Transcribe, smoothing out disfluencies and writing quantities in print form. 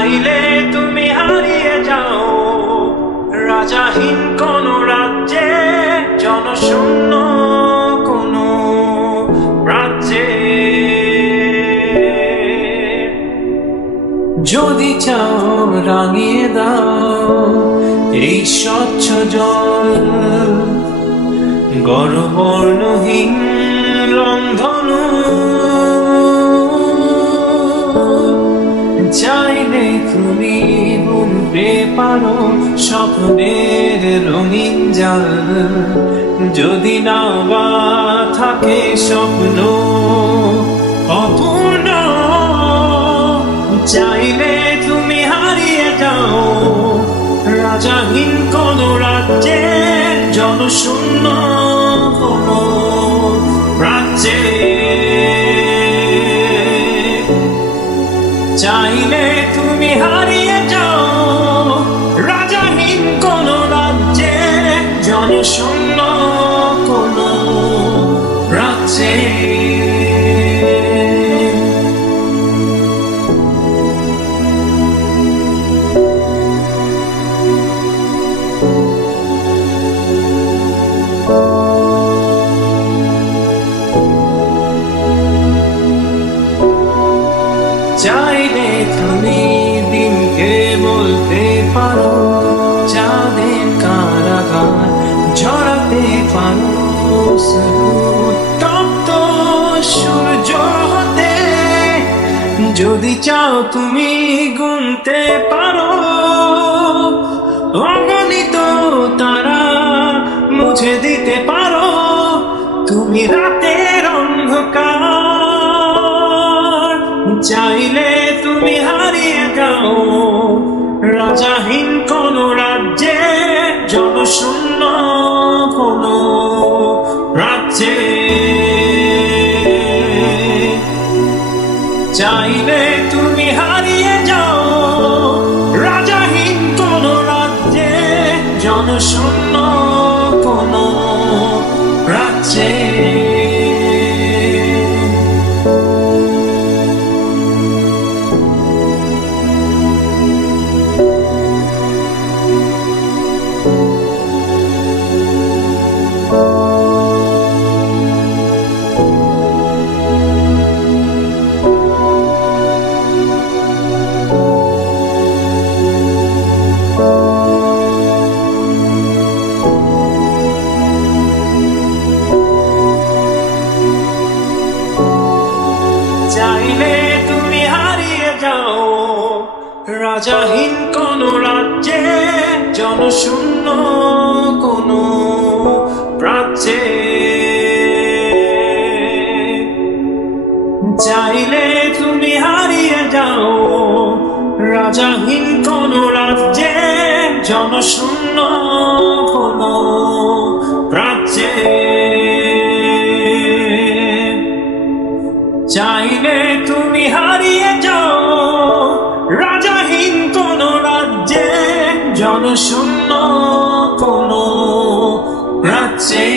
চাইলে তুমি হারিয়ে যাও রাজাহীন কোন রাজ্যে, জনশূন্য কোন রাজ্যে। যদি চাও রাঙিয়ে দাও এই স্বচ্ছ জল, গর্বর্ণহীন রংধনু। চাইলে তুমি বুনতে পারো স্বপ্নের রঙিন জাল, যদি না বা থাকে স্বপ্ন অপূর্ণ। চাইলে তুমি হারিয়ে যাও রাজাহীন কোন রাজ্যে, জনশূন্য কোন রাজ্যে। চাইলে তুমি হারিয়ে যাও রাজাহীন কোন রাজ্যে, জনশূন্য কোন রাজ্যে। চাইলে তুমি দিনকে বলতে পারো চাঁদের কারাগার, ঝরাতে পারো তপ্ত সূর্য হতে। যদি চাও তুমি গুনতে পারো অগণিত তারা, মুছে দিতে পারো তুমি রাতের অন্ধকার। চাইলে তুমি হারিয়ে যাও রাজাহীন কোন রাজ্যে, জনশূন্য কোন রাজ্যে। চাইলে তুমি হারিয়ে যাও রাজাহীন কোন রাজ্যে, জনশূন্য কোন রাজ্যে। চাইলে তুমি হারিয়ে যাও রাজাহীন কোন রাজ্যে, জনশূন্য কোন রাজ্যে। চাইলে তুমি হারিয়ে যাও রাজাহীন কোন রাজ্যে, জনশূন্য কোন রাজ্যে। চাইলে তুমি হারিয়ে যাও রাজাহীন কোন রাজ্যে, জনশূন্য কোন রাজ্যে।